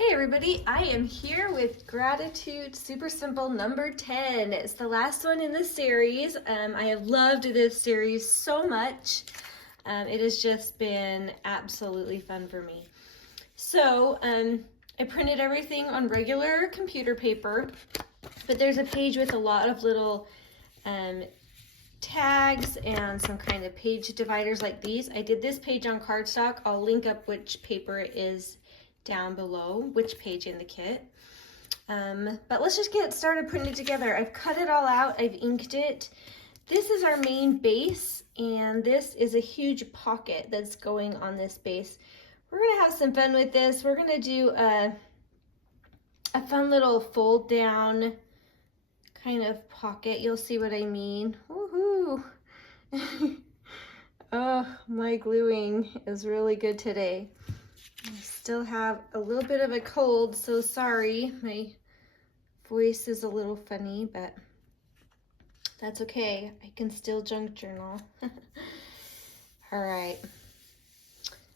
Hey everybody, I am here with Gratitude Super Simple number 10. It's the last one in the series. I have loved this series so much. It has just been absolutely fun for me. So I printed everything on regular computer paper, but there's a page with a lot of little tags and some kind of page dividers like these. I did this page on cardstock. I'll link up which paper it is down below, which page in the kit. But let's just get started putting it together. I've cut it all out, I've inked it. This is our main base, and this is a huge pocket that's going on this base. We're gonna have some fun with this. We're gonna do a fun little fold down kind of pocket. You'll see what I mean. Woohoo! Oh, my gluing is really good today. I still have a little bit of a cold, so sorry. My voice is a little funny, but that's okay. I can still junk journal. All right.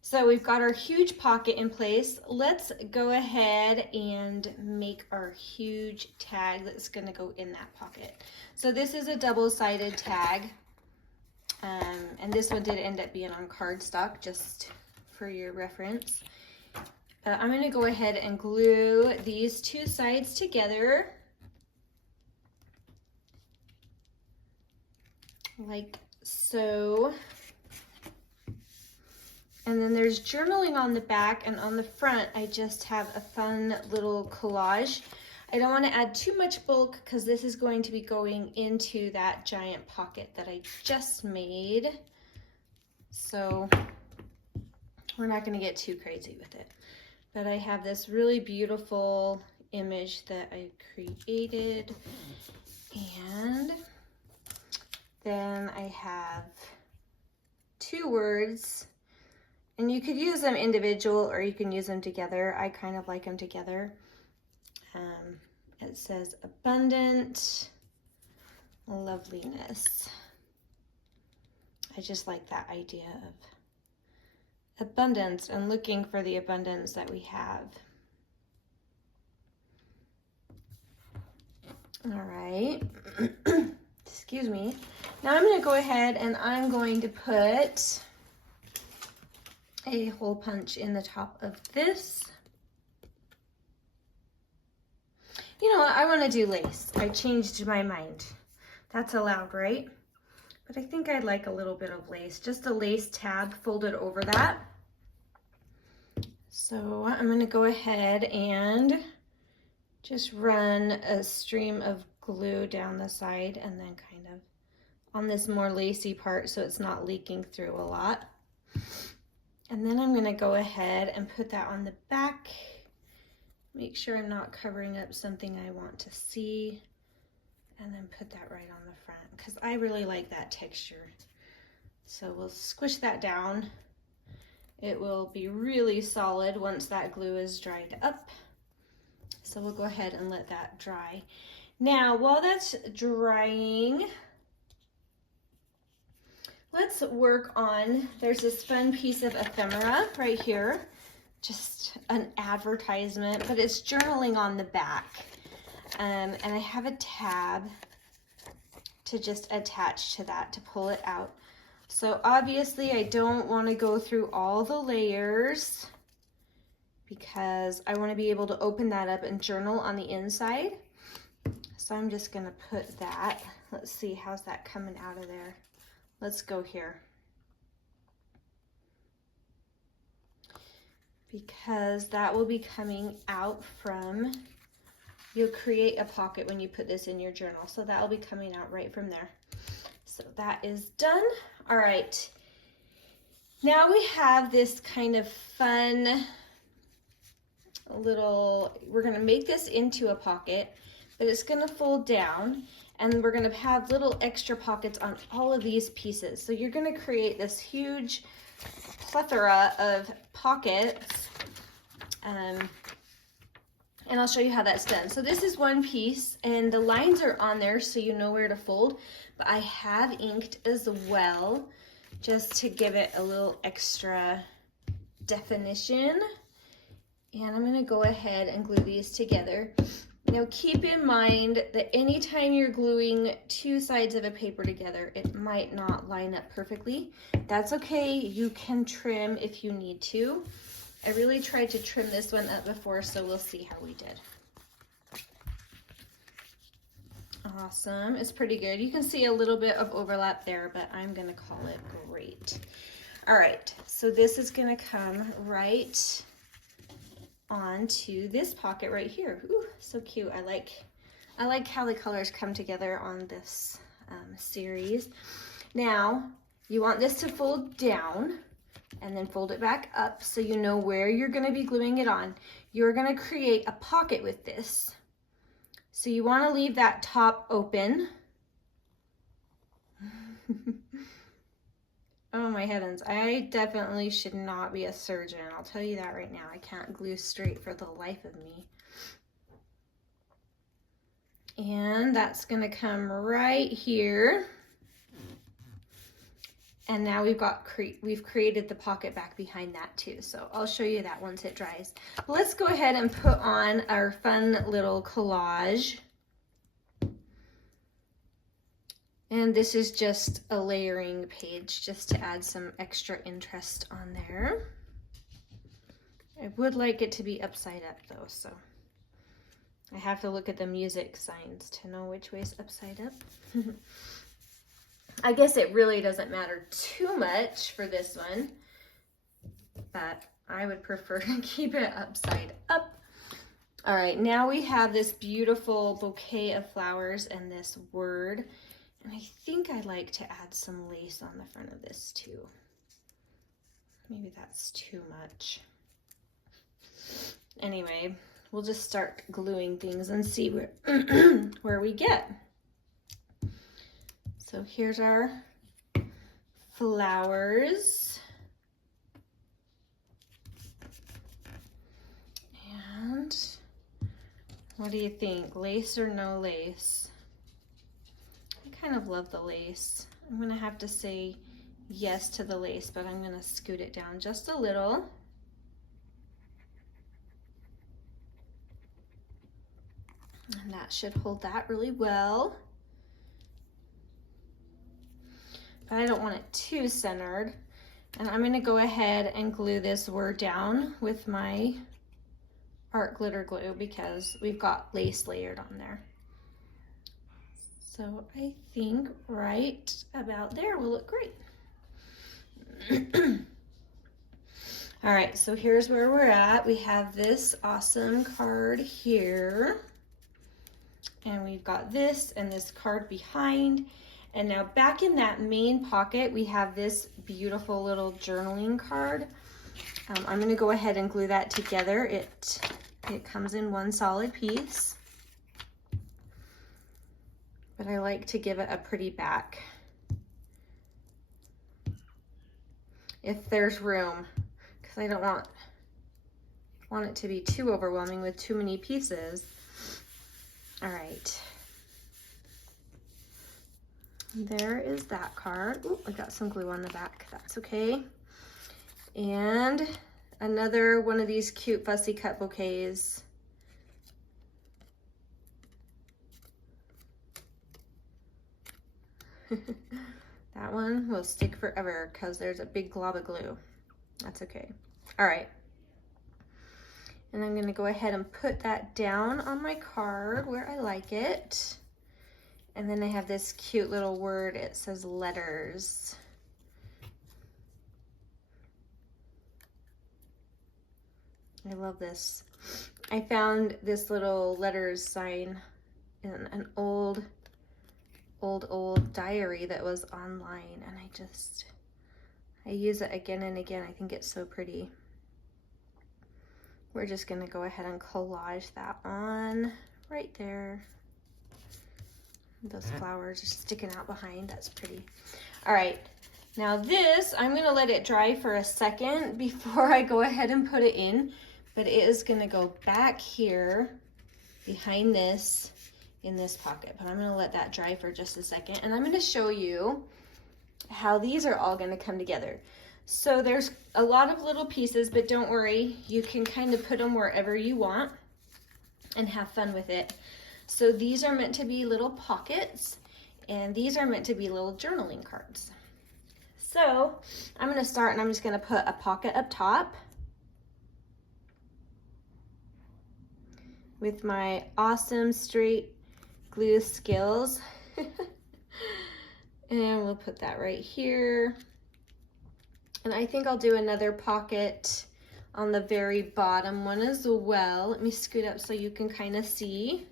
So we've got our huge pocket in place. Let's go ahead and make our huge tag that's gonna go in that pocket. So this is a double-sided tag. And this one did end up being on cardstock, just for your reference. I'm going to go ahead and glue these two sides together like so. And then there's journaling on the back, and on the front I just have a fun little collage. I don't want to add too much bulk because this is going to be going into that giant pocket that I just made. So we're not going to get too crazy with it. But I have this really beautiful image that I created. And then I have two words. And you could use them individual or you can use them together. I kind of like them together. It says abundant loveliness. I just like that idea of abundance and looking for the abundance that we have. All right. Excuse me. Now I'm going to go ahead and I'm going to put a hole punch in the top of this. You know what, I want to do lace. I changed my mind. That's allowed, right? But I think I'd like a little bit of lace, just a lace tab folded over that. So I'm going to go ahead and just run a stream of glue down the side and then kind of on this more lacy part so it's not leaking through a lot. And then I'm going to go ahead and put that on the back. Make sure I'm not covering up something I want to see. And then put that right on the front because I really like that texture. So we'll squish that down. It will be really solid once that glue is dried up. So we'll go ahead and let that dry. Now, while that's drying, let's work on, there's this fun piece of ephemera right here. Just an advertisement, but it's journaling on the back. And I have a tab to just attach to that to pull it out. So obviously I don't want to go through all the layers because I want to be able to open that up and journal on the inside. So I'm just going to put that. Let's see, how's that coming out of there? Let's go here. Because that will be coming out from, you'll create a pocket when you put this in your journal. So that will be coming out right from there. So that is done. All right. Now we have this kind of fun little, we're going to make this into a pocket, but it's going to fold down and we're going to have little extra pockets on all of these pieces. So you're going to create this huge plethora of pockets. And I'll show you how that's done. So this is one piece and the lines are on there so you know where to fold, but I have inked as well just to give it a little extra definition. And I'm gonna go ahead and glue these together. Now keep in mind that anytime you're gluing two sides of a paper together, it might not line up perfectly. That's okay, you can trim if you need to. I really tried to trim this one up before, so we'll see how we did. Awesome, it's pretty good. You can see a little bit of overlap there, but I'm gonna call it great. All right, so this is gonna come right onto this pocket right here. Ooh, so cute. I like how the colors come together on this series. Now, you want this to fold down and then fold it back up so you know where you're gonna be gluing it on. You're gonna create a pocket with this. So you wanna leave that top open. Oh my heavens, I definitely should not be a surgeon. I'll tell you that right now. I can't glue straight for the life of me. And that's gonna come right here. And now we've created the pocket back behind that too. So I'll show you that once it dries. But let's go ahead and put on our fun little collage. And this is just a layering page just to add some extra interest on there. I would like it to be upside up though, so I have to look at the music signs to know which way's upside up. I guess it really doesn't matter too much for this one, but I would prefer to keep it upside up. All right, now we have this beautiful bouquet of flowers and this word. And I think I'd like to add some lace on the front of this too. Maybe that's too much. Anyway, we'll just start gluing things and see where, where we get. So here's our flowers. And what do you think? Lace or no lace? I kind of love the lace. I'm gonna have to say yes to the lace, but I'm gonna scoot it down just a little. And that should hold that really well. But I don't want it too centered. And I'm gonna go ahead and glue this word down with my art glitter glue because we've got lace layered on there. So I think right about there will look great. All right, so here's where we're at. We have this awesome card here. And we've got this and this card behind. And now back in that main pocket, we have this beautiful little journaling card. I'm gonna go ahead and glue that together. It comes in one solid piece. But I like to give it a pretty back. If there's room, because I don't want it to be too overwhelming with too many pieces. All right. There is that card. Ooh, I got some glue on the back. That's okay. And another one of these cute fussy cut bouquets. That one will stick forever because there's a big glob of glue. That's okay. All right. And I'm gonna go ahead and put that down on my card where I like it. And then I have this cute little word. It says letters. I love this. I found this little letters sign in an old diary that was online, and I use it again and again. I think it's so pretty. We're just gonna go ahead and collage that on right there. Those flowers are sticking out behind. That's pretty. All right, now this, I'm gonna let it dry for a second before I go ahead and put it in, but it is gonna go back here behind this in this pocket, but I'm gonna let that dry for just a second, and I'm gonna show you how these are all gonna come together. So there's a lot of little pieces, but don't worry, you can kind of put them wherever you want and have fun with it. So these are meant to be little pockets, and these are meant to be little journaling cards. So I'm gonna start, and I'm just gonna put a pocket up top with my awesome straight glue skills. And we'll put that right here. And I think I'll do another pocket on the very bottom one as well. Let me scoot up so you can kind of see.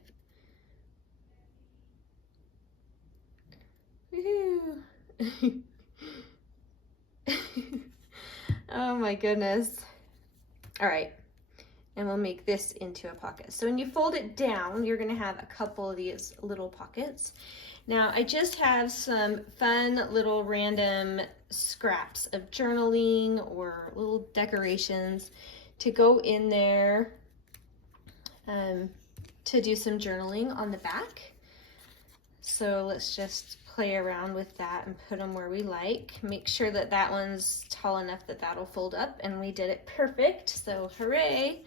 Woohoo. Oh my goodness. All right, and we'll make this into a pocket. So when you fold it down, you're gonna have a couple of these little pockets. Now I just have some fun little random scraps of journaling or little decorations to go in there to do some journaling on the back. So let's just play around with that and put them where we like. Make sure that that one's tall enough that that'll fold up, and we did it perfect, so hooray.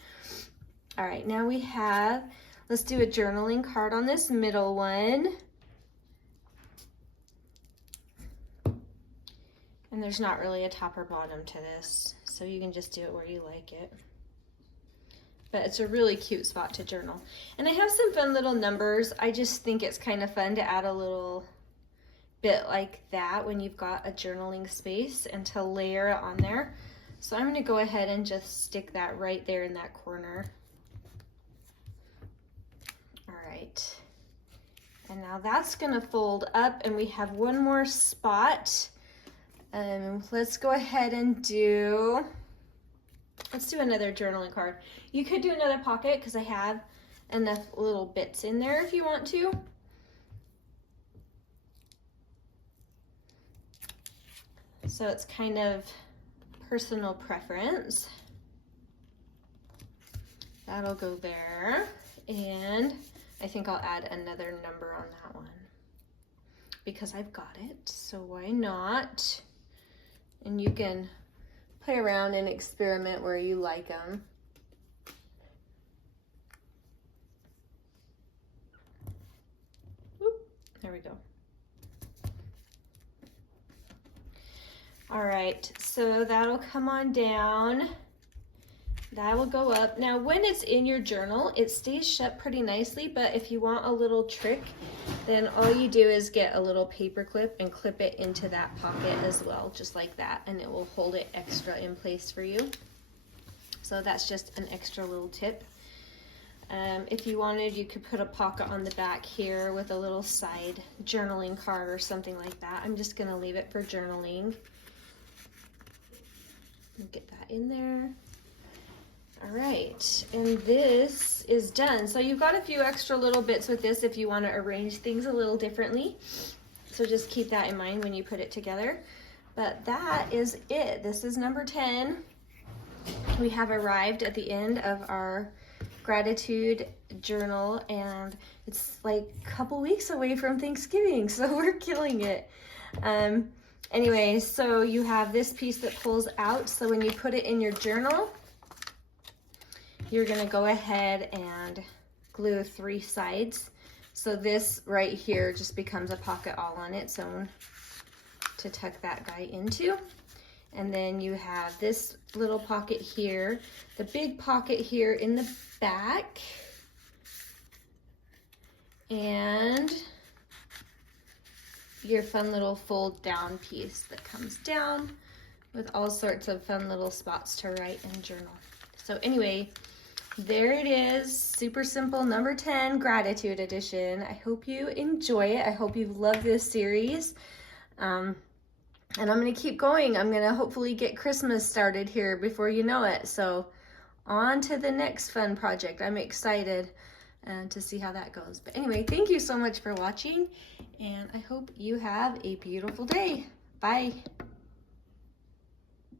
All right, now we have, let's do a journaling card on this middle one. And there's not really a top or bottom to this, so you can just do it where you like it. But it's a really cute spot to journal. And I have some fun little numbers. I just think it's kind of fun to add a little bit like that when you've got a journaling space, and to layer it on there. So I'm gonna go ahead and just stick that right there in that corner. All right. And now that's gonna fold up, and we have one more spot. Let's go ahead and let's do another journaling card. You could do another pocket because I have enough little bits in there if you want to. So it's kind of personal preference. That'll go there. And I think I'll add another number on that one because I've got it, so why not? And you can play around and experiment where you like them. Whoop, there we go. All right, so that'll come on down. That will go up. Now, when it's in your journal, it stays shut pretty nicely, but if you want a little trick, then all you do is get a little paper clip and clip it into that pocket as well, just like that, and it will hold it extra in place for you. So that's just an extra little tip. If you wanted, you could put a pocket on the back here with a little side journaling card or something like that. I'm just gonna leave it for journaling. Get that in there. All right, and this is done. So you've got a few extra little bits with this if you want to arrange things a little differently. So just keep that in mind when you put it together. But that is it. This is number 10. We have arrived at the end of our gratitude journal, and it's like a couple weeks away from Thanksgiving, so we're killing it. Anyway, so you have this piece that pulls out. So when you put it in your journal, you're gonna go ahead and glue 3 sides. So this right here just becomes a pocket all on its own to tuck that guy into. And then you have this little pocket here, the big pocket here in the back, and your fun little fold down piece that comes down with all sorts of fun little spots to write and journal. So anyway, there it is, super simple, number 10, gratitude edition. I hope you enjoy it. I hope you've loved this series. And I'm gonna keep going. I'm gonna hopefully get Christmas started here before you know it. So on to the next fun project. I'm excited to see how that goes. But anyway, thank you so much for watching, and I hope you have a beautiful day. Bye.